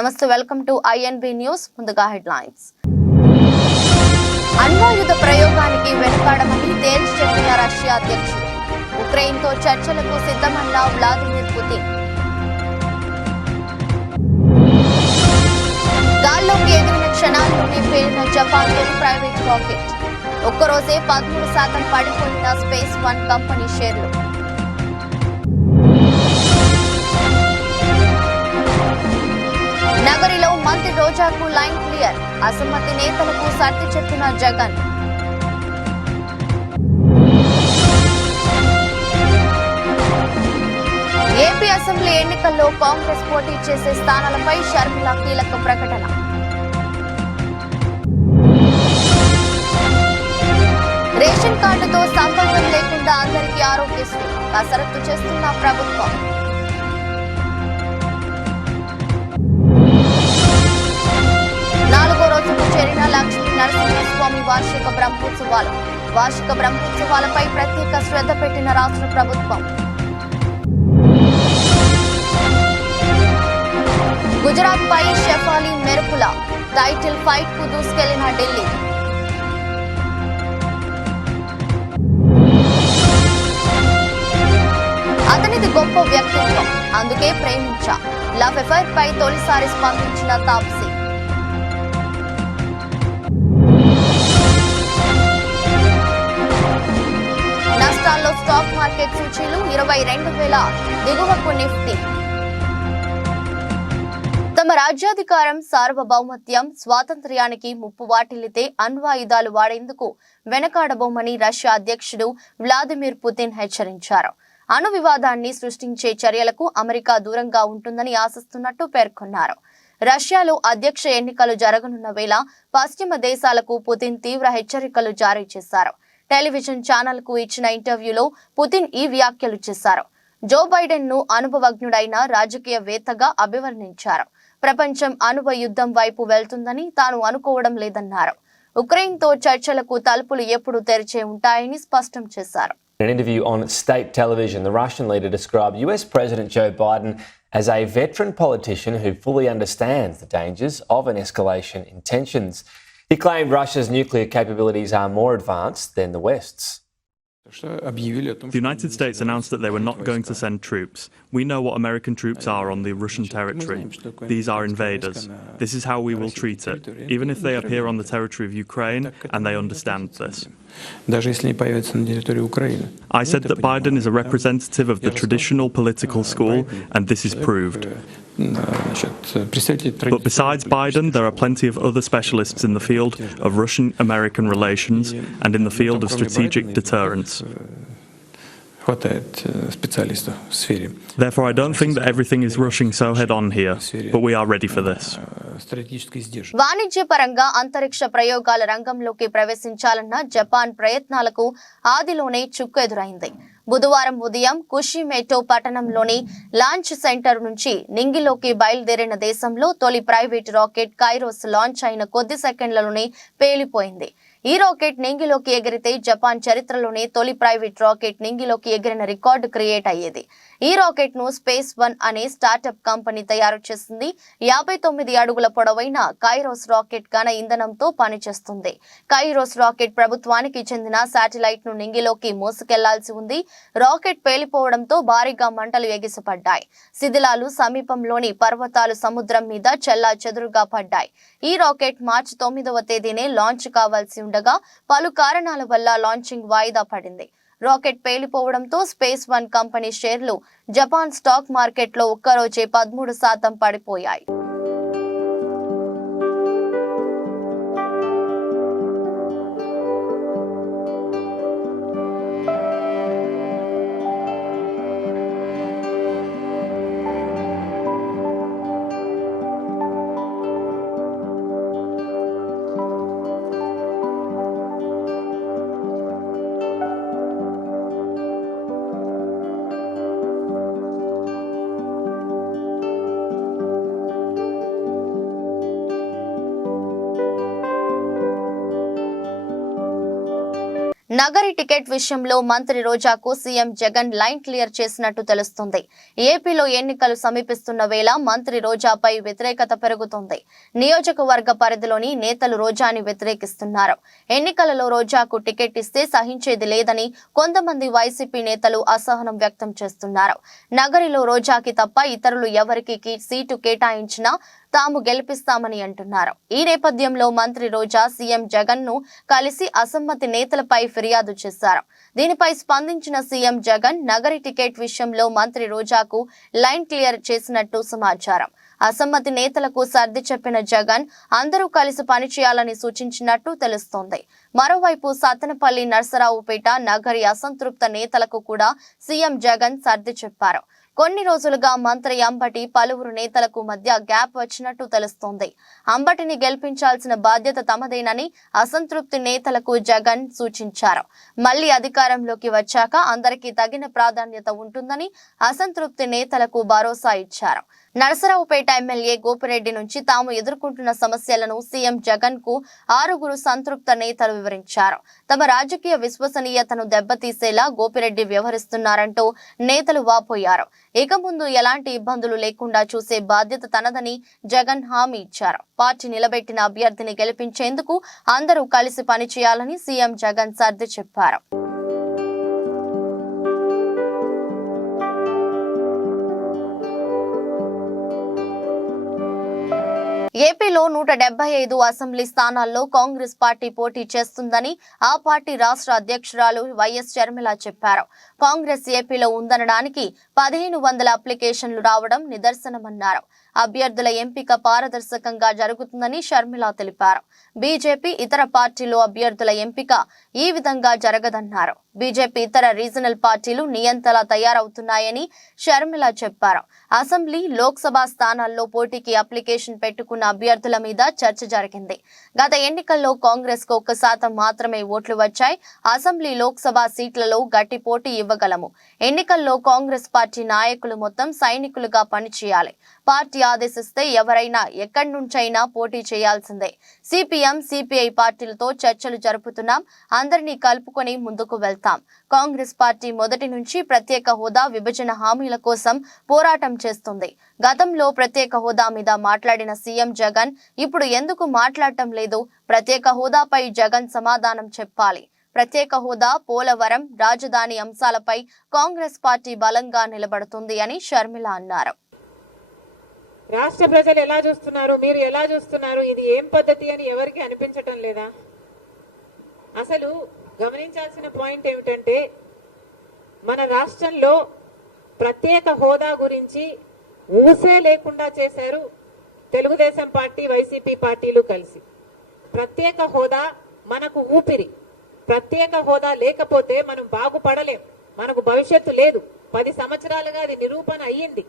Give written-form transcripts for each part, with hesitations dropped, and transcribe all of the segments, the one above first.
నమస్తే, welcome to INB news. ముందుగా headlines. అణ్వాయుధ ప్రయోగానికి వెనుకాడమని తేల్చి చెప్పిన రష్యా అధ్యక్షుడు. ఉక్రెయిన్తో చర్చలకు సిద్ధమన్న వ్లాదిమిర్ పుతిన్. గాల్లోకి ఎగిరిన క్షణాల్లోనే పేలిన జపాన్ తొలి ప్రైవేట్ రాకెట్. ఒక్కరోజే 13% పడిపోయిన స్పేస్ వన్ కంపెనీ షేర్లు. నగరిలో మంత్రి రోజాకు లైన్ క్లియర్. అసమ్మతి నేతలకు సర్ది చెప్పిన జగన్. ఏపీ అసెంబ్లీ ఎన్నికల్లో కాంగ్రెస్ పోటీ చేసే స్థానాలపై షర్మిల కీలక ప్రకటన. రేషన్ కార్డుతో సంబంధం లేకుండా అందరికీ ఆరోగ్యశ్రీ కసరత్తు చేస్తున్న ప్రభుత్వం. చేరిన లక్ష్మీ నరసింహస్వామి వార్షిక బ్రహ్మోత్సవాలపై ప్రత్యేక శ్రద్ధ పెట్టిన రాష్ట్ర ప్రభుత్వం. గుజరాత్ పై షెఫాలి మెరుపుల టైటిల్ ఫైట్ కు దూసుకెళ్లిన ఢిల్లీ. అతనిది గొప్ప వ్యక్తిత్వం, అందుకే ప్రేమించా. లవ్ ఎఫైర్ పై తొలిసారి స్పందించిన తాప్సీ. నష్టాల్లో స్టాక్ మార్కెట్ సూచీలు 22,000 దిగువకు నిఫ్టీ. తమ రాజ్యాధికారం, సార్వభౌమత్యం, స్వాతంత్ర్యానికి ముప్పు వాటిల్లితే అణ్వాయుధాలు వాడేందుకు వెనకాడబోమని రష్యా అధ్యక్షుడు వ్లాదిమిర్ పుతిన్ హెచ్చరించారు. అణు వివాదాన్ని సృష్టించే చర్యలకు అమెరికా దూరంగా ఉంటుందని ఆశిస్తున్నట్టు పేర్కొన్నారు. రష్యాలో అధ్యక్ష ఎన్నికలు జరగనున్న వేళ పశ్చిమ దేశాలకు పుతిన్ తీవ్ర హెచ్చరికలు జారీ చేశారు. టెలివిజన్ ఛానల్ కు ఇచ్చిన ఇంటర్వ్యూలో పుతిన్ ఈ వ్యాఖ్యలు చేశారు. జో బైడెన్ ను అనుభవజ్ఞుడైన రాజకీయవేత్తగా అభివర్ణించారు. ప్రపంచం అణువ యుద్ధం వైపు వెళ్తుందని తాను అనుకోవడం లేదన్నారు. ఉక్రెయిన్తో చర్చలకు తలుపులు ఎప్పుడు తెరిచే ఉంటాయని స్పష్టం చేశారు. In an interview on state television, the Russian leader described US President Joe Biden as a veteran politician who fully understands the dangers of an escalation in tensions. He claimed Russia's nuclear capabilities are more advanced than the West's. The United States announced that they were not going to send troops. We know what American troops are on the Russian territory. These are invaders. This is how we will treat it, even if they appear on the territory of Ukraine and they understand this. I said that Biden is a representative of the traditional political school, and this is proved. But besides Biden, there are plenty of other specialists in the field of Russian-American relations and in the field of strategic deterrence. Therefore, I don't think that everything is rushing so head-on here, but we are ready for this. వాణిజ్యపరంగా అంతరిక్ష ప్రయోగాల రంగంలోకి ప్రవేశించాలన్న Japan ప్రయత్నాలకు ఆదిలోనే చుక్కు ఎదురైంది. బుధవారం ఉదయం కుషిమేటో పట్టణంలోని లాంచ్ సెంటర్ నుంచి నింగిలోకి బయలుదేరిన దేశంలో తొలి ప్రైవేట్ రాకెట్ కైరోస్ లాంచ్ అయిన కొద్ది సెకండ్లలోనే పేలిపోయింది. ఈ రాకెట్ నింగిలోకి ఎగిరితే జపాన్ చరిత్రలోనే తొలి ప్రైవేట్ రాకెట్ నింగిలోకి ఎగిరిన రికార్డు క్రియేట్ అయ్యేది. ఈ రాకెట్ ను స్పేస్ వన్ అనే స్టార్టప్ కంపెనీ తయారు చేసింది. 59 అడుగుల పొడవైన కైరోస్ రాకెట్ ఘన ఇంధనంతో పనిచేస్తుంది. కైరోస్ రాకెట్ ప్రభుత్వానికి చెందిన శాటిలైట్ ను నింగిలోకి మోసుకెళ్లాల్సి ఉంది. రాకెట్ పేలిపోవడంతో భారీగా మంటలు ఎగిసిపడ్డాయి. శిథిలాలు సమీపంలోని పర్వతాలు సముద్రం మీద చెల్లా చెదురుగా పడ్డాయి. ఈ రాకెట్ మార్చి 9వ తేదీనే లాంచ్ కావాల్సి ఉండగా పలు కారణాల వల్ల లాంచింగ్ వాయిదా పడింది. రాకెట్ పేలిపోవడంతో స్పేస్ వన్ కంపెనీ షేర్లు జపాన్ స్టాక్ మార్కెట్లో ఒక్కరోజే 13% పడిపోయాయి. నగరి టికెట్ విషయంలో మంత్రి రోజాకు సీఎం జగన్ లైన్ క్లియర్ చేసినట్టు తెలుస్తుంది. ఏపీలో ఎన్నికలు సమీపిస్తున్న వేళ మంత్రి రోజాపై వ్యతిరేకత పెరుగుతోంది. నియోజకవర్గ పరిధిలోని నేతలు రోజాని వ్యతిరేకిస్తున్నారు. ఎన్నికలలో రోజాకు టికెట్ ఇస్తే సహించేది లేదని కొంతమంది వైసీపీ నేతలు అసహనం వ్యక్తం చేస్తున్నారు. నగరిలో రోజాకి తప్ప ఇతరులు ఎవరికి సీటు కేటాయించినా తాము గెలిపిస్తామని అంటున్నారు. ఈ నేపథ్యంలో మంత్రి రోజా సీఎం జగన్ ను కలిసి అసమ్మతి నేతలపై ఫిర్యాదు చేశారు. దీనిపై స్పందించిన సీఎం జగన్ నగరి టికెట్ విషయంలో మంత్రి రోజాకు లైన్ క్లియర్ చేసినట్టు సమాచారం. అసమ్మతి నేతలకు సర్ది చెప్పిన జగన్ అందరూ కలిసి పనిచేయాలని సూచించినట్టు తెలుస్తోంది. మరోవైపు సత్తెనపల్లి, నర్సరావుపేట నగరి అసంతృప్త నేతలకు కూడా సీఎం జగన్ సర్ది చెప్పారు. కొన్ని రోజులుగా మంత్రి అంబటి పలువురు నేతలకు మధ్య గ్యాప్ వచ్చినట్టు తెలుస్తోంది. అంబటిని గెలిపించాల్సిన బాధ్యత తమదేనని అసంతృప్తి నేతలకు జగన్ సూచించారు. మళ్లీ అధికారంలోకి వచ్చాక అందరికీ తగిన ప్రాధాన్యత ఉంటుందని అసంతృప్తి నేతలకు భరోసా ఇచ్చారు. నరసరావుపేట ఎమ్మెల్యే గోపిరెడ్డి నుంచి తాము ఎదుర్కొంటున్న సమస్యలను సీఎం జగన్ కు 6 సంతృప్త నేతలు వివరించారు. తమ రాజకీయ విశ్వసనీయతను దెబ్బతీసేలా గోపిరెడ్డి వ్యవహరిస్తున్నారంటూ నేతలు వాపోయారు. ఇక ముందు ఎలాంటి ఇబ్బందులు లేకుండా చూసే బాధ్యత తనదని జగన్ హామీ ఇచ్చారు. పార్టీ నిలబెట్టిన అభ్యర్థిని గెలిపించేందుకు అందరూ కలిసి పనిచేయాలని సీఎం జగన్ సర్ది చెప్పారు. ఏపీలో 175 అసెంబ్లీ స్థానాల్లో కాంగ్రెస్ పార్టీ పోటీ చేస్తుందని ఆ పార్టీ రాష్ట్ర అధ్యక్షురాలు వైఎస్ షర్మిల చెప్పారు. కాంగ్రెస్ ఏపీలో ఉందనడానికి 1500 అప్లికేషన్లు రావడం నిదర్శనమన్నారు. అభ్యర్థుల ఎంపిక పారదర్శకంగా జరుగుతుందని షర్మిల తెలిపారు. బీజేపీ ఇతర పార్టీలు అభ్యర్థుల ఎంపిక ఈ విధంగా జరగదన్నారు. బీజేపీ ఇతర రీజనల్ పార్టీలు నియంతలా తయారవుతున్నాయని షర్మిల చెప్పారు. అసెంబ్లీ, లోక్సభ స్థానాల్లో పోటీకి అప్లికేషన్ పెట్టుకున్న అభ్యర్థుల మీద చర్చ జరిగింది. గత ఎన్నికల్లో కాంగ్రెస్ కు 1% మాత్రమే ఓట్లు వచ్చాయి. అసెంబ్లీ, లోక్సభ సీట్లలో గట్టి పోటీ ఇవ్వగలము. ఎన్నికల్లో కాంగ్రెస్ పార్టీ నాయకులు మొత్తం సైనికులుగా పనిచేయాలి. పార్టీ ఆదేశిస్తే ఎవరైనా ఎక్కడి నుంచైనా పోటీ చేయాల్సిందే. సిపిఎం, సిపిఐ పార్టీలతో చర్చలు జరుపుతున్నాం. అందరినీ కలుపుకొని ముందుకు వెళ్తాం. కాంగ్రెస్ పార్టీ మొదటి నుంచి ప్రత్యేక హోదా, విభజన హామీల కోసం పోరాటం చేస్తుంది. గతంలో ప్రత్యేక హోదా మీద మాట్లాడిన సీఎం జగన్ ఇప్పుడు ఎందుకు మాట్లాడటం లేదు? ప్రత్యేక హోదాపై జగన్ సమాధానం చెప్పాలి. ప్రత్యేక హోదా, పోలవరం, రాజధాని అంశాలపై కాంగ్రెస్ పార్టీ బలంగా నిలబడుతుంది అని షర్మిల అన్నారు. రాష్ట్ర ప్రజలు ఎలా చూస్తున్నారు, మీరు ఎలా చూస్తున్నారు, ఇది ఏం పద్ధతి అని ఎవరికి అనిపించటం లేదా? అసలు గమనించాల్సిన పాయింట్ ఏమిటంటే మన రాష్ట్రంలో ప్రత్యేక హోదా గురించి ఊసే లేకుండా చేశారు తెలుగుదేశం పార్టీ, వైసీపీ పార్టీలు కలిసి. ప్రత్యేక హోదా మనకు ఊపిరి. ప్రత్యేక హోదా లేకపోతే మనం బాగుపడలేం, మనకు భవిష్యత్తు లేదు. 10 సంవత్సరాలుగా అది నిరూపణ అయ్యింది.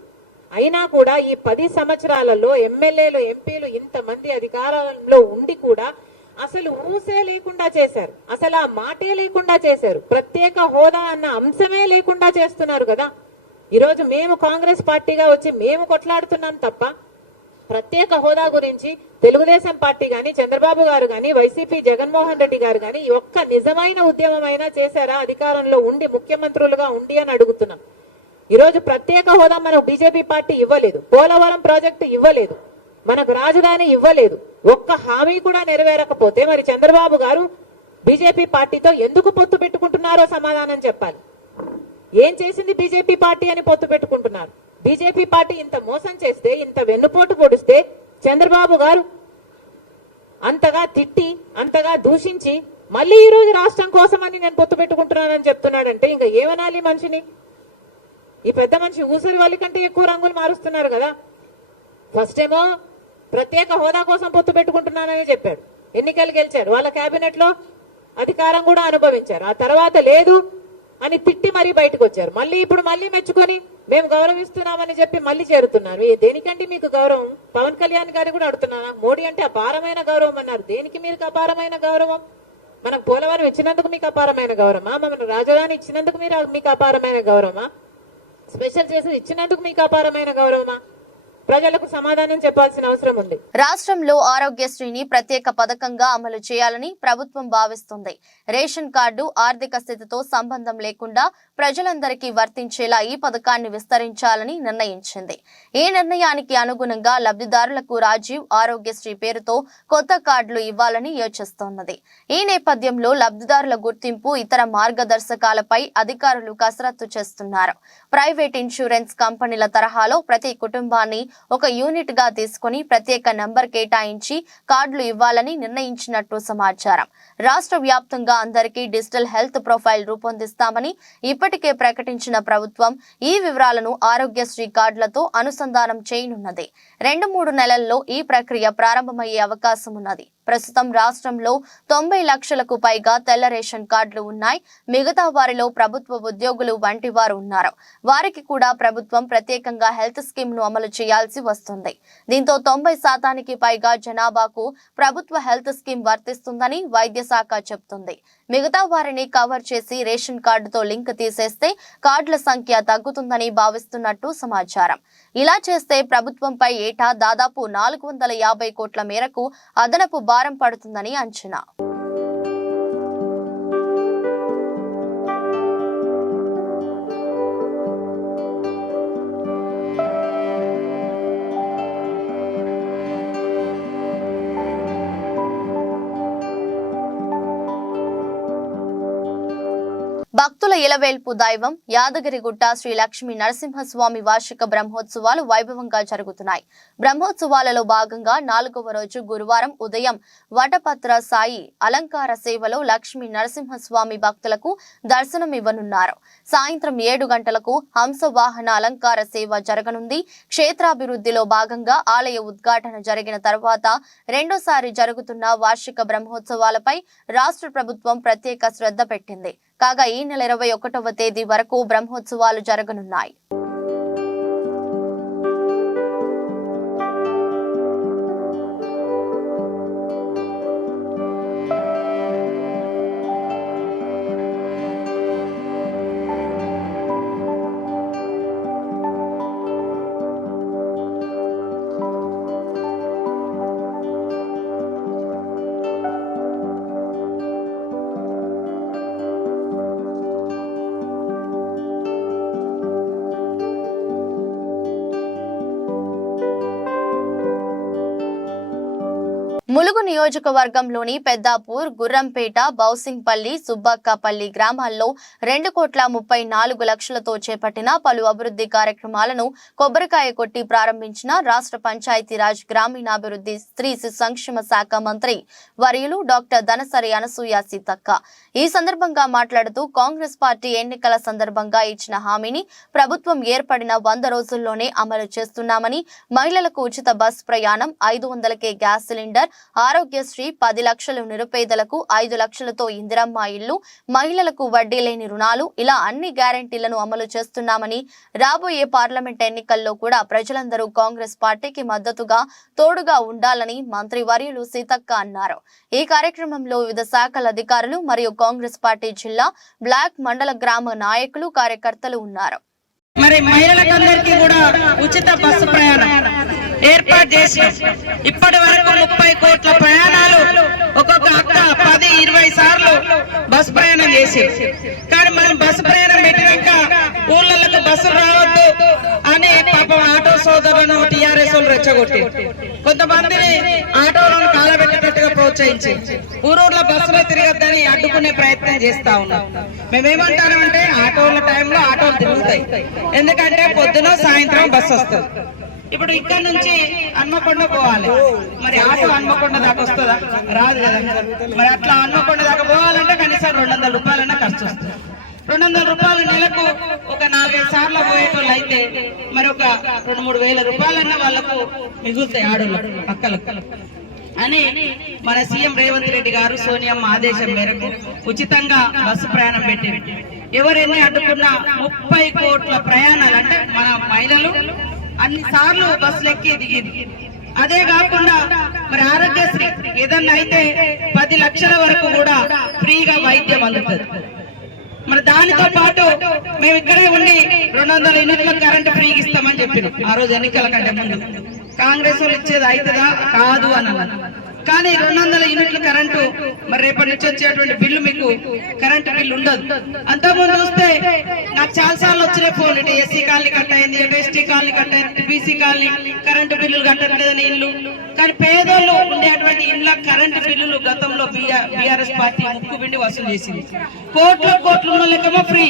అయినా కూడా ఈ 10 సంవత్సరాలలో ఎమ్మెల్యేలు, ఎంపీలు ఇంతమంది అధికారంలో ఉండి కూడా అసలు ఊసే లేకుండా చేశారు. అసలు ఆ మాటే లేకుండా చేశారు. ప్రత్యేక హోదా అన్న అంశమే లేకుండా చేస్తున్నారు కదా. ఈరోజు మేము కాంగ్రెస్ పార్టీగా వచ్చి మేము కొట్లాడుతున్నాం తప్ప ప్రత్యేక హోదా గురించి తెలుగుదేశం పార్టీ గాని, చంద్రబాబు గారు గాని, వైసీపీ జగన్మోహన్ రెడ్డి గారు గాని ఒక్క నిజమైన ఉద్యమమైనా చేశారా అధికారంలో ఉండి, ముఖ్యమంత్రులుగా ఉండి అని అడుగుతున్నాం. ఈరోజు ప్రత్యేక హోదా మనకు బీజేపీ పార్టీ ఇవ్వలేదు. పోలవరం ప్రాజెక్టు ఇవ్వలేదు. మనకు రాజధాని ఇవ్వలేదు. ఒక్క హామీ కూడా నెరవేరకపోతే మరి చంద్రబాబు గారు బీజేపీ పార్టీతో ఎందుకు పొత్తు పెట్టుకుంటున్నారో సమాధానం చెప్పాలి. ఏం చేసింది బీజేపీ పార్టీ అని పొత్తు పెట్టుకుంటున్నారు? బీజేపీ పార్టీ ఇంత మోసం చేస్తే, ఇంత వెన్నుపోటు పొడిస్తే చంద్రబాబు గారు అంతగా తిట్టి, అంతగా దూషించి మళ్ళీ ఈ రోజు రాష్ట్రం కోసమని నేను పొత్తు పెట్టుకుంటున్నానని చెప్తున్నాడంటే ఇంకా ఏమనాలి మనిషిని? ఈ పెద్ద మనిషి ఊసరి వాళ్ళ కంటే ఎక్కువ రంగులు మారుస్తున్నారు కదా. ఫస్ట్ ఏమో ప్రత్యేక హోదా కోసం పొత్తు పెట్టుకుంటున్నానని చెప్పాడు. ఎన్నికలు గెలిచారు. వాళ్ళ కేబినెట్ లో అధికారం కూడా అనుభవించారు. ఆ తర్వాత లేదు అని తిట్టి మరీ బయటకు వచ్చారు. మళ్ళీ ఇప్పుడు మళ్ళీ మెచ్చుకొని మేము గౌరవిస్తున్నామని చెప్పి మళ్ళీ చేరుతున్నారు. దేనికంటే మీకు గౌరవం? పవన్ కళ్యాణ్ గారు కూడా అడుగుతున్నాను. మోడీ అంటే అపారమైన గౌరవం అన్నారు. దేనికి మీకు అపారమైన గౌరవం? మనకు పోలవరం ఇచ్చినందుకు మీకు అపారమైన గౌరవమా? మన రాజధాని ఇచ్చినందుకు మీకు అపారమైన గౌరవమా? స్పెషల్ చేసి ఇచ్చినందుకు మీకు అపారమైన గౌరవమా? ప్రజలకు సమాధానం చెప్పాల్సిన అవసరం ఉంది. రాష్ట్రంలో ఆరోగ్యశ్రీని ప్రత్యేక పథకంగా అమలు చేయాలని ప్రభుత్వం భావిస్తుంది. రేషన్ కార్డు ఆర్థిక స్థితితో సంబంధం లేకుండా ప్రజలందరికీ వర్తించేలా ఈ పథకాన్ని విస్తరించాలని నిర్ణయించింది. ఈ నిర్ణయానికి అనుగుణంగా లబ్ధిదారులకు రాజీవ్ ఆరోగ్యశ్రీ పేరుతో కొత్త కార్డులు ఇవ్వాలని యోచిస్తోన్నది. ఈ నేపథ్యంలో లబ్ధిదారుల గుర్తింపు, ఇతర మార్గదర్శకాలపై అధికారులు కసరత్తు చేస్తున్నారు. ప్రైవేట్ ఇన్సూరెన్స్ కంపెనీల తరహాలో ప్రతి కుటుంబాన్ని ఒక యూనిట్ గా తీసుకుని ప్రత్యేక నంబర్ కేటాయించి కార్డులు ఇవ్వాలని నిర్ణయించినట్టు సమాచారం. రాష్ట్ర వ్యాప్తంగా అందరికీ డిజిటల్ హెల్త్ ప్రొఫైల్ రూపొందిస్తామని ఇప్పటికే ప్రకటించిన ప్రభుత్వం ఈ వివరాలను ఆరోగ్యశ్రీ కార్డులతో అనుసంధానం చేయనున్నది. 2-3 నెలల్లో ఈ ప్రక్రియ ప్రారంభమయ్యే అవకాశం ఉన్నది. ప్రస్తుతం రాష్ట్రంలో 90 లక్షలకు పైగా తెల్ల రేషన్ కార్డులు ఉన్నాయి. మిగతా వారిలో ప్రభుత్వ ఉద్యోగులు వంటి వారు ఉన్నారు. వారికి కూడా ప్రభుత్వం ప్రత్యేకంగా హెల్త్ స్కీమ్ ను అమలు చేయాల్సి వస్తుంది. దీంతో 90% పైగా జనాభాకు ప్రభుత్వ హెల్త్ స్కీమ్ వర్తిస్తుందని వైద్య శాఖ చెబుతుంది. మిగతా వారిని కవర్ చేసి రేషన్ కార్డుతో లింక్ తీసేస్తే కార్డుల సంఖ్య తగ్గుతుందని భావిస్తున్నట్టు సమాచారం. ఇలా చేస్తే ప్రభుత్వంపై ఏటా దాదాపు 450 కోట్ల మేరకు అదనపు భారం పడుతుందని అంచనా. భక్తుల ఇలవేల్పు దైవం యాదగిరిగుట్ట శ్రీ లక్ష్మీ నరసింహస్వామి వార్షిక బ్రహ్మోత్సవాలు వైభవంగా జరుగుతున్నాయి. బ్రహ్మోత్సవాలలో భాగంగా 4వ రోజు గురువారం ఉదయం వటపత్ర సాయి అలంకార సేవలో లక్ష్మీ నరసింహస్వామి భక్తులకు దర్శనం ఇవ్వనున్నారు. సాయంత్రం 7 గంటలకు హంస వాహన అలంకార సేవ జరగనుంది. క్షేత్రాభివృద్ధిలో భాగంగా ఆలయ ఉద్ఘాటన జరిగిన తర్వాత రెండోసారి జరుగుతున్న వార్షిక బ్రహ్మోత్సవాలపై రాష్ట్ర ప్రభుత్వం ప్రత్యేక శ్రద్ధ పెట్టింది. కాగా ఈ నెల 21వ తేదీ వరకు బ్రహ్మోత్సవాలు జరగనున్నాయి. ములుగు నియోజకవర్గంలోని పెద్దాపూర్, గుర్రంపేట, బౌసింగ్పల్లి, సుబ్బక్కపల్లి గ్రామాల్లో 2,34 లక్షలతో చేపట్టిన పలు అభివృద్ధి కార్యక్రమాలను కొబ్బరికాయ కొట్టి ప్రారంభించిన రాష్ట్ర పంచాయతీరాజ్ గ్రామీణాభివృద్ధి స్త్రీ సంక్షేమ శాఖ మంత్రి వర్యులు డాక్టర్ ధనసరి అనసూయ సీతక్క. ఈ సందర్భంగా మాట్లాడుతూ కాంగ్రెస్ పార్టీ ఎన్నికల సందర్భంగా ఇచ్చిన హామీని ప్రభుత్వం ఏర్పడిన 100 రోజుల్లోనే అమలు చేస్తున్నామని, మహిళలకు ఉచిత బస్ ప్రయాణం, 500కే గ్యాస్ సిలిండర్, ఆరోగ్యశ్రీ, 10 లక్షలు నిరుపేదలకు, 5 లక్షలతో ఇందిరమ్మ ఇళ్లు, మహిళలకు వడ్డీ లేని రుణాలు, ఇలా అన్ని గ్యారెంటీలను అమలు చేస్తున్నామని, రాబోయే పార్లమెంట్ ఎన్నికల్లో కూడా ప్రజలందరూ కాంగ్రెస్ పార్టీకి మద్దతుగా తోడుగా ఉండాలని మంత్రి వర్యులు సీతక్క అన్నారు. ఈ కార్యక్రమంలో వివిధ శాఖల అధికారులు మరియు కాంగ్రెస్ పార్టీ జిల్లా, బ్లాక్, మండల, గ్రామ నాయకులు, కార్యకర్తలు ఉన్నారు. మరి మహిళలందరికీ కూడా ఉచిత బస్సు ప్రయాణం ఏర్పాటు చేసి ఇప్పటి వరకు 30 కోట్ల ప్రయాణాలు ఒక్కొక్క అక్క 10-20 సార్లు బస్సు ప్రయాణం చేసి, కానీ మనం బస్సు ప్రయాణం పెట్టినాక ఊళ్ళకు బస్సులు రావద్దు అని పాపం ఆటో సోదరులను టీఆర్ఎస్ వాళ్ళు రెచ్చగొట్టి కొంతమందిని ఆటోలను కాలబెట్టేటట్టుగా ప్రోత్సహించి ఊరూర్లో బస్సులో తిరగద్దని అడ్డుకునే ప్రయత్నం చేస్తా ఉన్నాం. మేమేమంటామంటే ఆటోల టైంలో ఆటోలు తిరుగుతాయి, ఎందుకంటే పొద్దున సాయంత్రం బస్సు వస్తుంది. ఇప్పుడు ఇక్కడ నుంచి హన్మకొండ పోవాలి, మరి ఆటో హన్మకొండ దాకా వస్తుందా? రాదు కదా. మరి అట్లా హన్మకొండ దాకా పోవాలంటే కనీసం 200 రూపాయలన్నా ఖర్చు వస్తుంది. 200 రూపాయలు నెలకు ఒక 4-5 సార్లు పోయేటోళ్ళు అయితే మరి ఒక 2-3 వేల రూపాయలన్నా వాళ్ళకు మిగులుతాయి ఆడోళ్ళకు, అక్కలకు అని మన సీఎం రేవంత్ రెడ్డి గారు సోనియమ్మ ఆదేశం మేరకు ఉచితంగా బస్సు ప్రయాణం పెట్టింది. ఎవరెన్ని అడ్డుకున్నా 30 కోట్ల ప్రయాణాలు అంటే మన మహిళలు అన్ని సార్లు బస్సులు ఎక్కి దిగింది. అదే కాకుండా మరి ఆరోగ్యశ్రీ ఏదన్నా అయితే 10 లక్షల వరకు కూడా ఫ్రీగా వైద్యం అందుతుంది. మరి దానితో పాటు మేము ఇక్కడే ఉండి 200 యూనిట్ల కరెంటు ఫ్రీగా ఇస్తామని చెప్పినాం ఆ రోజు ఎన్నికల కంటే ముందు. కాంగ్రెస్ వాళ్ళు ఇచ్చేది అవుతుందా కాదు అని అన్నారు. కానీ 200 యూనిట్ల కరెంటు మరి రేపటి నుంచి వచ్చేటువంటి బిల్లు మీకు కరెంటు బిల్లు ఉండదు. అంతకుముందు చూస్తే నాకు చాలా సార్లు వచ్చిన ఫోన్ ఇటు ఎస్సీ కాలనీ కట్ అయింది, ఎస్టీ కాలనీ కట్ అయింది, బీసీ కాలనీ కరెంటు బిల్లులు కట్టట్లేదని ఇల్లు. కానీ పేదోళ్ళు ఉండేటువంటి ఇళ్ళ కరెంటు బిల్లులు గతంలో బీఆర్ఎస్ పార్టీ ముక్కుబిండి వసూలు చేసింది. కోట్లు ఉన్న లెక్కమో ఫ్రీ.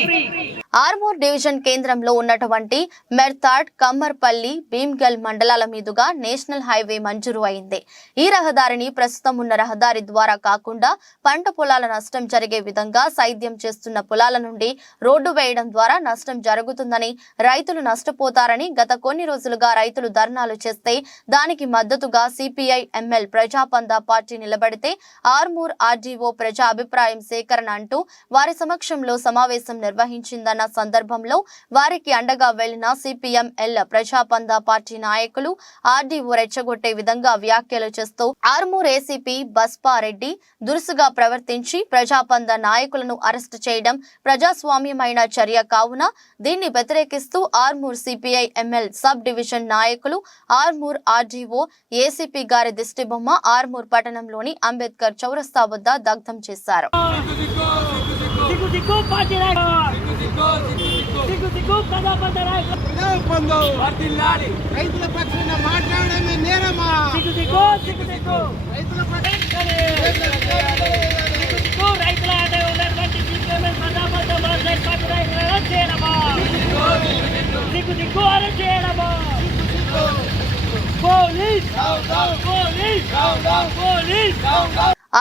ఆర్మూర్ డివిజన్ కేంద్రంలో ఉన్నటువంటి మెర్తాడ్, కమ్మర్పల్లి, భీమ్గల్ మండలాల మీదుగా నేషనల్ హైవే మంజూరు అయింది. ఈ రహదారిని ప్రస్తుతం ఉన్న రహదారి ద్వారా కాకుండా పంట పొలాల నష్టం జరిగే విధంగా సైద్యం చేస్తున్న పొలాల నుండి రోడ్డు వేయడం ద్వారా నష్టం జరుగుతుందని, రైతులు నష్టపోతారని గత కొన్ని రోజులుగా రైతులు ధర్నాలు చేస్తే దానికి మద్దతుగా సిపిఐ ఎంఎల్ ప్రజాపందా పార్టీ నిలబడితే ఆర్మూర్ ఆర్డీఓ ప్రజా అభిప్రాయం సేకరణ అంటూ వారి సమక్షంలో సమావేశం నిర్వహించిందన్న సందర్భంలో వారికి అండగా వెళ్లిన సిపిఎం ఎల్ ప్రజాపందా పార్టీ నాయకులు ఆర్డీఓ రెచ్చగొట్టే విధంగా వ్యాఖ్యలు చేస్తూ ఆర్మూర్ ఏసీపీ బస్పారెడ్డి దురుసుగా ప్రవర్తించి ప్రజాపందా నాయకులను అరెస్టు చేయడం ప్రజాస్వామ్యమైన చర్య కావున దీన్ని వ్యతిరేకిస్తూ Armoor CPI ML sub division నాయకులు ఆర్మూర్ ఆర్డీఓ ఏసీపీ గారి దిష్టిబొమ్మ ఆర్మూర్ పట్టణంలోని అంబేద్కర్ చౌరస్తా వద్ద దగ్ధం చేశారు. రైతుల పక్షాన మాట్లాడమే నేరమా? రైతుల ఉన్నటువంటి దిక్కు అరెస్ట్ చేయడమా? పోలీస్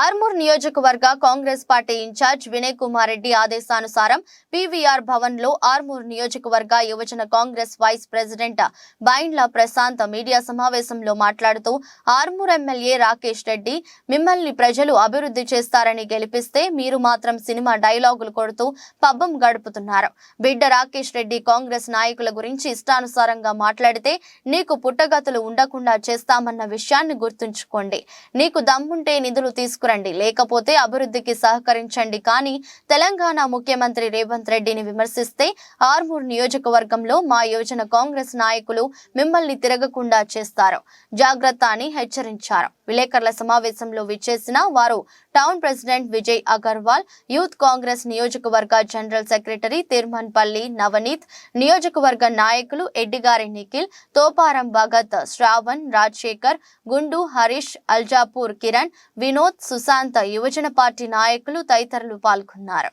ఆర్మూర్ నియోజకవర్గ కాంగ్రెస్ పార్టీ ఇన్ఛార్జ్ వినయ్ కుమార్ రెడ్డి ఆదేశానుసారం పీవీఆర్ భవన్ లో ఆర్మూర్ నియోజకవర్గ యువజన Congress vice president Bindla Prashanth media సమావేశంలో మాట్లాడుతూ ఆర్మూర్ ఎమ్మెల్యే రాకేష్ రెడ్డి మిమ్మల్ని ప్రజలు అభివృద్ధి చేస్తారని గెలిపిస్తే మీరు మాత్రం సినిమా డైలాగులు కొడుతూ పబ్బం గడుపుతున్నారు. బిడ్డ రాకేష్ రెడ్డి కాంగ్రెస్ నాయకుల గురించి ఇష్టానుసారంగా మాట్లాడితే నీకు పుట్టగతులు ఉండకుండా చేస్తామన్న విషయాన్ని గుర్తుంచుకోండి. నీకు దమ్ముంటే నిధులు తీసుకురండి, లేకపోతే అభివృద్ధికి సహకరించండి. కానీ తెలంగాణ ముఖ్యమంత్రి రేవంత్ రెడ్డిని విమర్శిస్తే ఆర్మూర్ నియోజకవర్గంలో మా యువజన కాంగ్రెస్ నాయకులు మిమ్మల్ని తిరగకుండా చేస్తారు, జాగ్రత్త అని హెచ్చరించారు. విలేకరుల సమావేశంలో విచ్చేసిన వారు town president Vijay Agarwal, youth Congress నియోజకవర్గ జనరల్ సెక్రటరీ తిరుమన్పల్లి నవనీత్, నియోజకవర్గ నాయకులు ఎడ్డిగారి నిఖిల్, తోపారం భగత్, శ్రావణ్, రాజశేఖర్, గుండు, హరీష్, అల్జాపూర్ కిరణ్, వినోద్, సుశాంత్, యువజన పార్టీ నాయకులు తదితరులు పాల్గొన్నారు.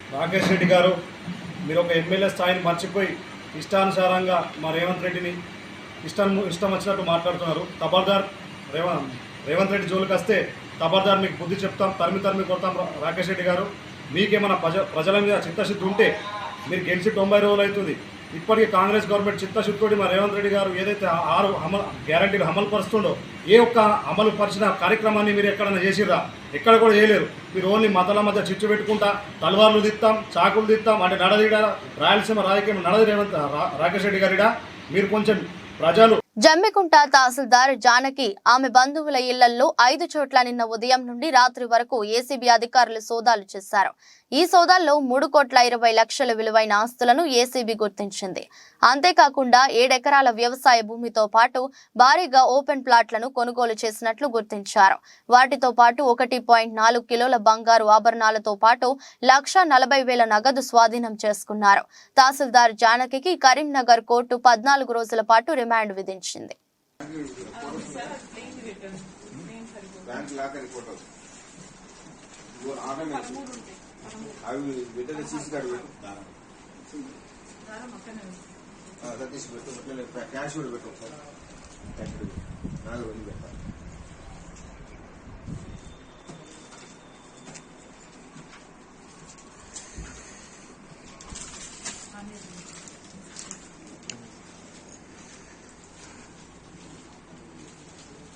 రాకేష్ రెడ్డి గారు, మీరు ఒక ఎమ్మెల్యే స్థాయిని మర్చిపోయి ఇష్టానుసారంగా మా రేవంత్ రెడ్డిని ఇష్టం వచ్చినట్టు మాట్లాడుతున్నారు. ఖబర్దార్ రేవంత్ రెడ్డి జోలికి వస్తే ఖబర్దార్ మీకు బుద్ధి చెప్తాం, తరిమి కొడతాం. రాకేష్ రెడ్డి గారు, మీకేమైనా ప్రజల మీద చిత్తశుద్ధి ఉంటే మీరు గెలిచి 90 రోజులు అవుతుంది. ఇప్పటికీ కాంగ్రెస్ గవర్నమెంట్ చిత్తశుద్ధితోటి మా రేవంత్ రెడ్డి గారు ఏదైతే 6 గ్యారంటీలు అమలు పరుస్తుండో ఏ ఒక్క అమలు పరిచిన కార్యక్రమాన్ని మీరు ఎక్కడైనా చేసిర్రా? ఎక్కడ కూడా చేయలేరు. మీరు ఓన్లీ మతాల మధ్య చిచ్చు పెట్టుకుంటా తలవార్లు దిత్తాం, చాకులు దిత్తాం అంటే నడదిడ రాయలసీమ రాజకీయం నడది రాకేష్ రెడ్డి గారిడా. మీరు కొంచెం ప్రజలు జమ్మికుంట తహసీల్దార్ జానకి ఆమె బంధువుల ఇళ్లలో 5 చోట్ల నిన్న ఉదయం నుండి రాత్రి వరకు ఏసీబీ అధికారులు సోదాలు చేశారు. ఈ సోదాల్లో 3,20,00,000 విలువైన ఆస్తులను ఏసీబీ గుర్తించింది. అంతేకాకుండా 7 ఎకరాల వ్యవసాయ భూమితో పాటు భారీగా ఓపెన్ ప్లాట్లను కొనుగోలు చేసినట్లు గుర్తించారు. వాటితో పాటు 1.4 కిలోల బంగారు ఆభరణాలతో పాటు 1,40,000 నగదు స్వాధీనం చేసుకున్నారు. తహసీల్దార్ జానకి కరీంనగర్ కోర్టు 14 రోజుల పాటు రిమాండ్ విధించింది. అవి బిడ్డలు సీసీ కార్డు పెట్టు, క్యాష్ కూడా పెట్టు సార్, క్యాష్ నాకు 2 పెట్టాలి.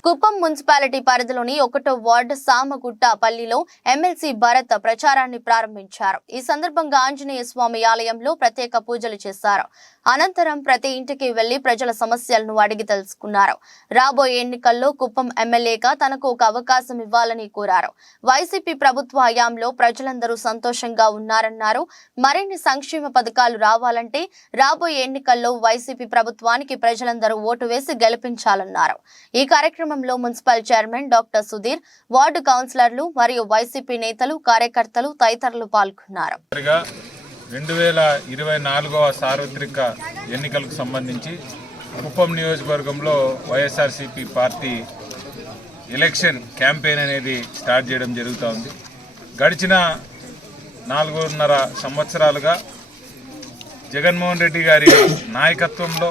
కుప్పం మున్సిపాలిటీ పరిధిలోని 1వ వార్డు సామగుట్ట పల్లిలో ఎమ్మెల్సీ భరత్ ప్రచారాన్ని ప్రారంభించారు. ఈ సందర్భంగా ఆంజనేయ స్వామి ఆలయంలో ప్రత్యేక పూజలు చేశారు. అనంతరం ప్రతి ఇంటికి వెళ్లి ప్రజల సమస్యలను అడిగి తెలుసుకున్నారు. రాబోయే ఎన్నికల్లో కుప్పం ఎమ్మెల్యేగా తనకు ఒక అవకాశం ఇవ్వాలని కోరారు. వైసీపీ ప్రభుత్వ హయాంలో ప్రజలందరూ సంతోషంగా ఉన్నారన్నారు. మరిన్ని సంక్షేమ పథకాలు రావాలంటే రాబోయే ఎన్నికల్లో వైసీపీ ప్రభుత్వానికి ప్రజలందరూ ఓటు వేసి గెలిపించాలన్నారు. ఈ కార్యక్రమంలో municipal chairman doctor Sudheer, ward కౌన్సిలర్లు మరియు వైసీపీ నేతలు, కార్యకర్తలు తదితరులు పాల్గొన్నారు. 2024వ సార్వత్రిక ఎన్నికలకు సంబంధించి కుప్పం నియోజకవర్గంలో వైఎస్ఆర్సీపీ పార్టీ ఎలక్షన్ క్యాంపెయిన్ అనేది స్టార్ట్ చేయడం జరుగుతోంది. గడిచిన 4.5 సంవత్సరాలుగా జగన్మోహన్ రెడ్డి గారి నాయకత్వంలో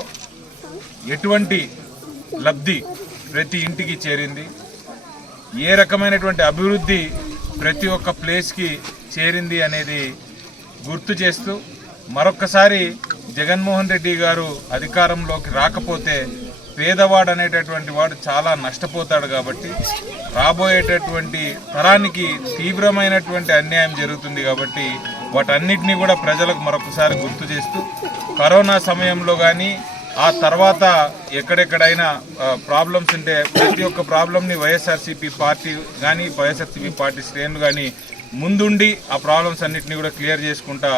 ఎటువంటి లబ్ధి ప్రతి ఇంటికి చేరింది, ఏ రకమైనటువంటి అభివృద్ధి ప్రతి ఒక్క ప్లేస్కి చేరింది అనేది గుర్తు చేస్తూ మరొక్కసారి జగన్మోహన్ రెడ్డి గారు అధికారంలోకి రాకపోతే పేదవాడు అనేటటువంటి వాడు చాలా నష్టపోతాడు. కాబట్టి రాబోయేటటువంటి తరానికి తీవ్రమైనటువంటి అన్యాయం జరుగుతుంది. కాబట్టి వాటన్నిటినీ కూడా ప్రజలకు మరొకసారి గుర్తు చేస్తూ కరోనా సమయంలో కానీ ఆ తర్వాత ఎక్కడెక్కడైనా ప్రాబ్లమ్స్ ఉంటే ప్రతి ఒక్క ప్రాబ్లంని వైఎస్ఆర్సీపీ పార్టీ కానీ వైఎస్ఆర్సీపీ పార్టీ శ్రేణులు కానీ ముందుండి ఆ ప్రాబ్లమ్స్ అన్నింటినీ కూడా క్లియర్ చేసుకుంటా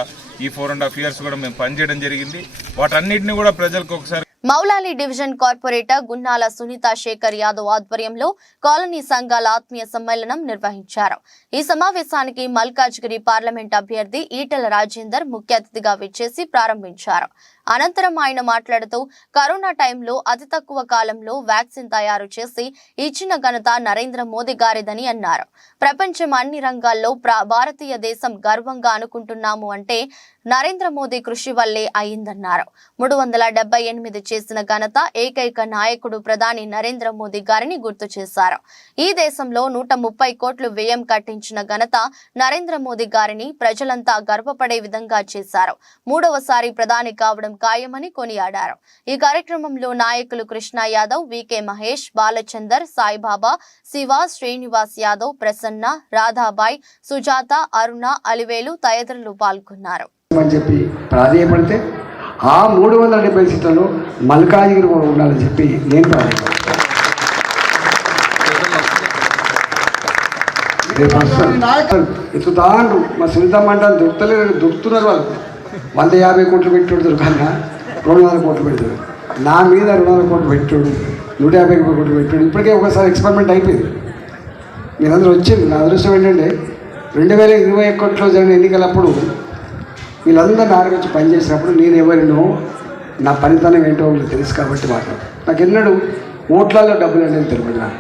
ఈ 4.5 years కూడా మేము పనిచేయడం జరిగింది. వాటన్నిటిని కూడా ప్రజలకు ఒకసారి మౌలాలి డివిజన్ కార్పొరేటర్ గున్నాల సునీత శేఖర్ యాదవ్ ఆధ్వర్యంలో కాలనీ సంఘాల ఆత్మీయ సమ్మేళనం నిర్వహించారు. ఈ సమావేశానికి మల్కాజ్గిరి పార్లమెంట్ అభ్యర్థి ఈటెల రాజేందర్ ముఖ్య అతిథిగా విచ్చేసి ప్రారంభించారు. అనంతరం ఆయన మాట్లాడుతూ కరోనా టైంలో అతి తక్కువ కాలంలో వ్యాక్సిన్ తయారు చేసి ఇచ్చిన ఘనత నరేంద్ర మోదీ గారిదని అన్నారు. ప్రపంచం అన్ని రంగాల్లో భారతీయ దేశం గర్వంగా అనుకుంటున్నాము అంటే నరేంద్ర మోదీ కృషి వల్లే అయిందన్నారు. 378 చేసిన ఘనత ఏకైక నాయకుడు ప్రధాని నరేంద్ర మోదీ గారిని గుర్తు చేశారు. ఈ దేశంలో 130 కోట్లు వ్యయం కట్టించిన ఘనత నరేంద్ర మోదీ గారిని ప్రజలంతా గర్వపడే విధంగా చేశారు. 3వసారి ప్రధాని కావడం ఖాయమని కొనియాడారు. ఈ కార్యక్రమంలో నాయకులు కృష్ణ యాదవ్, వికే మహేష్, బాలచందర్, సాయిబాబా, శివ, శ్రీనివాస్ యాదవ్, ప్రసన్న, రాధాబాయ్, సుజాత, అరుణ, అలివేలు తదితరులు పాల్గొన్నారు. అని చెప్పి ప్రాధేయపడితే ఆ 370 సీట్లలో మల్కాజ్గిరి కూడా ఉండాలని చెప్పి నేను ఎత్తుతాండ్రు. మా సునీత మండలం దొరుకుతున్నారు వాళ్ళు. 150 కోట్లు పెట్టుడు దొరకన్నా 200 కోట్లు పెడతాడు. నా మీద 200 కోట్లు పెట్టుడు, 150 కోట్లు పెట్టుడు. ఇప్పటికే ఒకసారి ఎక్స్పెరిమెంట్ అయిపోయింది. మీరందరూ వచ్చింది. నా అదృష్టం ఏంటంటే 2021లో జరిగిన ఎన్నికలప్పుడు వీళ్ళందరూ నా దగ్గర వచ్చి పనిచేసినప్పుడు నేను ఎవరినో నా పనితనం ఏంటో వీళ్ళు తెలుసు కాబట్టి మాట్లాడు. నాకు ఎన్నడూ ఓట్లలో డబ్బులు అనేది తెలియదు. నాకు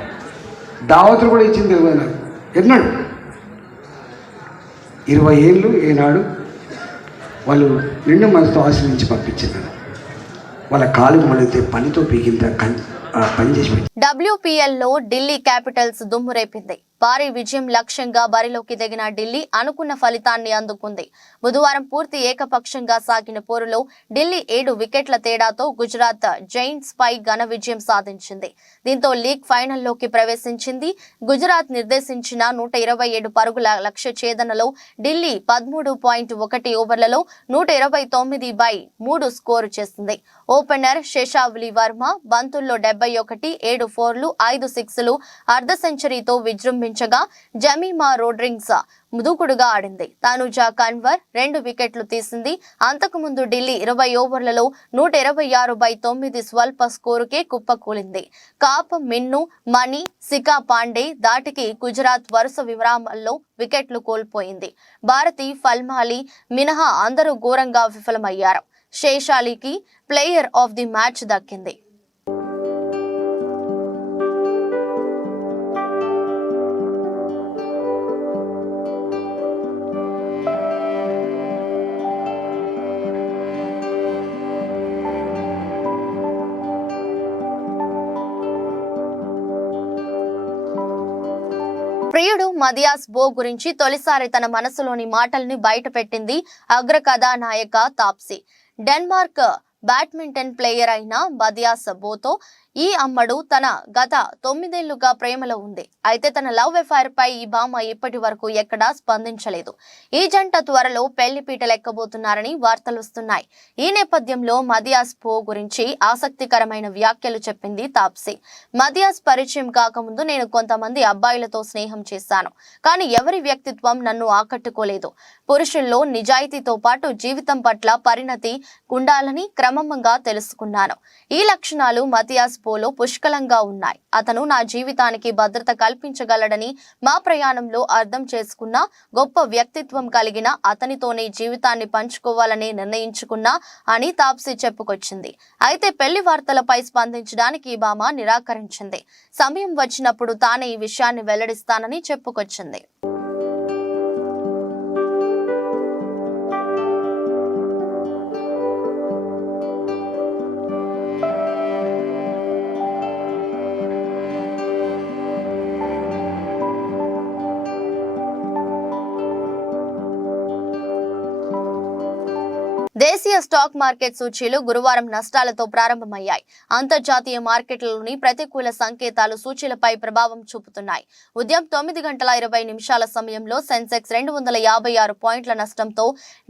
దావతులు కూడా ఇచ్చింది తెలియదు. నాకు ఎన్నడు 20 ఏళ్ళు ఏనాడు వాళ్ళు నిండు మనసుతో ఆశ్రయించి పంపించినారు. వాళ్ళ కాలు మళ్ళీ పనితో పీకింత పనిచేసి WPLలో ఢిల్లీ క్యాపిటల్స్ దుమ్మురేపింది. భారీ విజయం లక్ష్యంగా బరిలోకి దిగిన ఢిల్లీ అనుకున్న ఫలితాన్ని అందుకుంది. బుధవారం పూర్తి ఏకపక్షంగా సాగిన పోరులో ఢిల్లీ 7 వికెట్ల తేడాతో గుజరాత్ జైంట్స్ పై ఘన విజయం సాధించింది. దీంతో లీగ్ ఫైనల్లోకి ప్రవేశించింది. గుజరాత్ నిర్దేశించిన 127 పరుగుల లక్ష్య ఛేదనలో ఢిల్లీ 13.1 ఓవర్లలో 129/3 స్కోరు చేసింది. ఓపెనర్ శేషావలి వర్మ బంతుల్లో 71, 7 4లు, 5 6లు, అర్ధ సెంచరీతో విజృంభించగా జమీమా రోడ్రింగ్స్ దూకుడుగా ఆడింది. తనుజా కన్వర్ 2 వికెట్లు తీసింది. అంతకుముందు ఢిల్లీ 20 ఓవర్లలో 126/9 స్వల్ప స్కోరుకే కుప్పకూలింది. కాప్, మిన్ను, మణి, సికా పాండే దాటికి గుజరాత్ వరుస విరామాల్లో వికెట్లు కోల్పోయింది. భారతి, ఫల్మాలి మినహా అందరూ ఘోరంగా విఫలమయ్యారు. శేషాలికి ప్లేయర్ ఆఫ్ ది మ్యాచ్ దక్కింది. ప్రియుడు మదియాస్ బో గురించి తొలిసారి తన మనసులోని మాటల్ని బయటపెట్టింది అగ్ర కథానాయక తాప్సీ. డెన్మార్క్ బ్యాడ్మింటన్ ప్లేయర్ అయిన మదియాస్ బోతో ఈ అమ్మడు తన గత 9 ఏళ్లుగా ప్రేమలో ఉంది. అయితే తన లవ్ అఫైర్ పై ఈ భామ ఇప్పటి వరకు ఎక్కడా స్పందించలేదు. ఈ జంట త్వరలో పెళ్లి పీటలెక్కబోతున్నారని వార్తలు వస్తున్నాయి. ఈ నేపథ్యంలో మదియాస్ బో గురించి ఆసక్తికరమైన వ్యాఖ్యలు చెప్పింది తాప్సీ. మదియాస్ పరిచయం కాకముందు నేను కొంతమంది అబ్బాయిలతో స్నేహం చేశాను, కానీ ఎవరి వ్యక్తిత్వం నన్ను ఆకట్టుకోలేదు. పురుషుల్లో నిజాయితీతో పాటు జీవితం పట్ల పరిణతి ఉండాలని క్రమంగా తెలుసుకున్నాను. ఈ లక్షణాలు మదియాస్ బోలో పుష్కలంగా ఉన్నాయి. అతను నా జీవితానికి భద్రత కల్పించగలడని మా ప్రయాణంలో అర్థం చేసుకున్న గొప్ప వ్యక్తిత్వం కలిగిన అతనితోనే జీవితాన్ని పంచుకోవాలని నిర్ణయించుకున్నా అని తాప్సీ చెప్పుకొచ్చింది. అయితే పెళ్లి వార్తలపై స్పందించడానికి ఈ భామ నిరాకరించింది. సమయం వచ్చినప్పుడు తానే ఈ విషయాన్ని వెల్లడిస్తానని చెప్పుకొచ్చింది. దేశీయ స్టాక్ మార్కెట్ సూచీలు గురువారం నష్టాలతో ప్రారంభమయ్యాయి. అంతర్జాతీయ మార్కెట్లలోని ప్రతికూల సంకేతాలు సూచీలపై ప్రభావం చూపుతున్నాయి. ఉదయం 9:20 సమయంలో సెన్సెక్స్ 256 పాయింట్ల నష్టంతో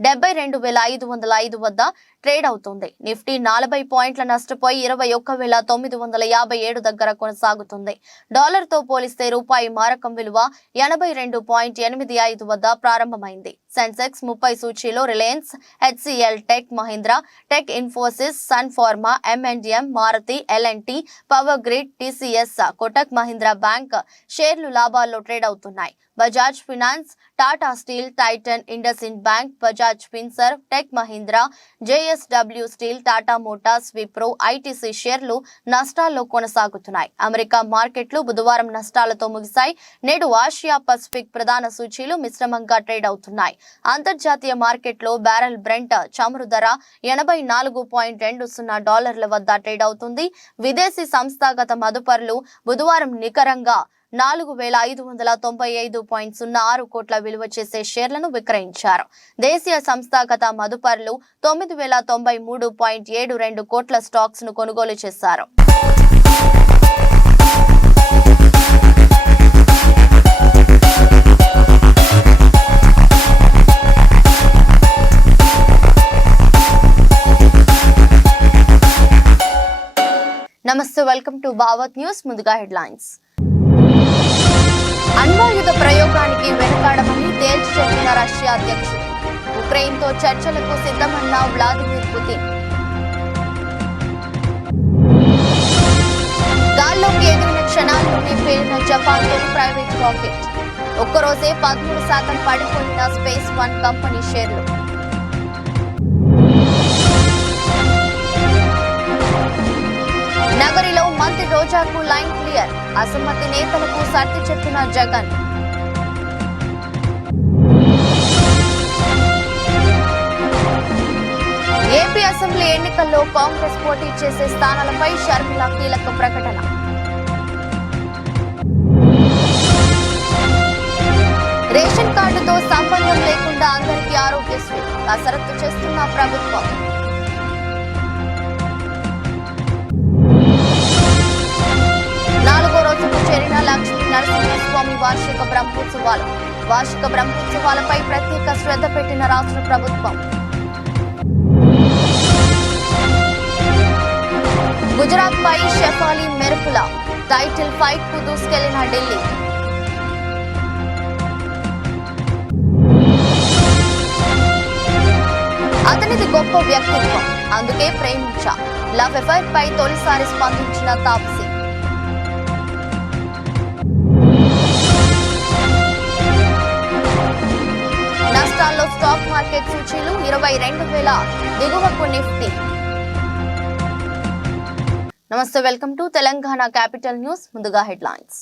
72,505 వద్ద ట్రేడ్ అవుతుంది. నిఫ్టీ 40 పాయింట్ల నష్టపోయి 21,957 దగ్గర కొనసాగుతుంది. డాలర్తో పోలిస్తే రూపాయి మారకం విలువ 82.85 వద్ద ప్రారంభమైంది. సెన్సెక్స్ 30 సూచీలో Reliance, HCL, Tech Mahindra, Tech Infosys, Sun Pharma, M&M, Maruti, L&T, Power Grid, TCS, Kotak Mahindra Bank షేర్లు లాభాల్లో ట్రేడ్ అవుతున్నాయి. Bajaj Finance, Tata Steel, Titan, IndusInd Bank, Bajaj Finserv, Tech Mahindra, JSW Steel, Tata Motors, Wipro, ITC షేర్లు నష్టాల్లో కొనసాగుతున్నాయి. అమెరికా మార్కెట్లు బుధవారం నష్టాలతో ముగిశాయి. నేడు ఆసియా పసిఫిక్ ప్రధాన సూచీలు మిశ్రమంగా ట్రేడ్ అవుతున్నాయి. అంతర్జాతీయ మార్కెట్లో బ్యారెల్ బ్రెంట్ చమురు ధర $84.20 వద్ద ట్రేడ్ అవుతుంది. విదేశీ సంస్థాగత మదుపరులు బుధవారం నికరంగా 4,595.06 కోట్ల విలువ చేసే షేర్లను విక్రయించారు. దేశీయ సంస్థాగత మదుపరులు 9,093.72 కోట్ల స్టాక్స్ ను కొనుగోలు చేశారు. నమస్తే, వెల్కమ్ టు భావత్ న్యూస్. ముందుగా హెడ్లైన్స్. అణ్వాయుధ ప్రయోగానికి వెనుకాడమని తేల్చి చెప్పిన రష్యా అధ్యక్షుడు. ఉక్రెయిన్తో చర్చలకు సిద్ధమన్న వ్లాదిమిర్ పుతిన్. గాల్లోకి ఎగిరిన క్షణాల్లోనే పేలిన జపాన్ తొలి ప్రైవేట్ రాకెట్. ఒక్కరోజే 13% పడిపోయిన స్పేస్ వన్ కంపెనీ షేర్లు. నగరిలో మంత్రి రోజాకు లైన్ క్లియర్. అసమ్మతి నేతలకు సర్ది చెప్పిన జగన్. ఏపీ అసెంబ్లీ ఎన్నికల్లో కాంగ్రెస్ పోటీ చేసే స్థానాలపై షర్మిల కీలక ప్రకటన. రేషన్ కార్డుతో సంబంధం లేకుండా అందరికీ ఆరోగ్యశ్రీ కసరత్తు చేస్తున్న ప్రభుత్వం. చేరిన లక్ష్మీ నరసింహస్వామి వార్షిక బ్రహ్మోత్సవాలపై ప్రత్యేక శ్రద్ధ పెట్టిన రాష్ట్ర ప్రభుత్వం. గుజరాత్ పై షెఫాలి మెరుపుల టైటిల్ ఫైట్ కు దూసుకెళ్లిన ఢిల్లీ. అతనిది గొప్ప వ్యక్తిత్వం, అందుకే ప్రేమించా. లవ్ అఫైర్ పై తొలిసారి స్పందించిన తాప్సీ. నష్టాల్లో స్టాక్ మార్కెట్ సూచీలు 22,000 దిగువకు నిఫ్టీ. నమస్తే, welcome to Telangana capital news. ముందుగా హెడ్లైన్స్.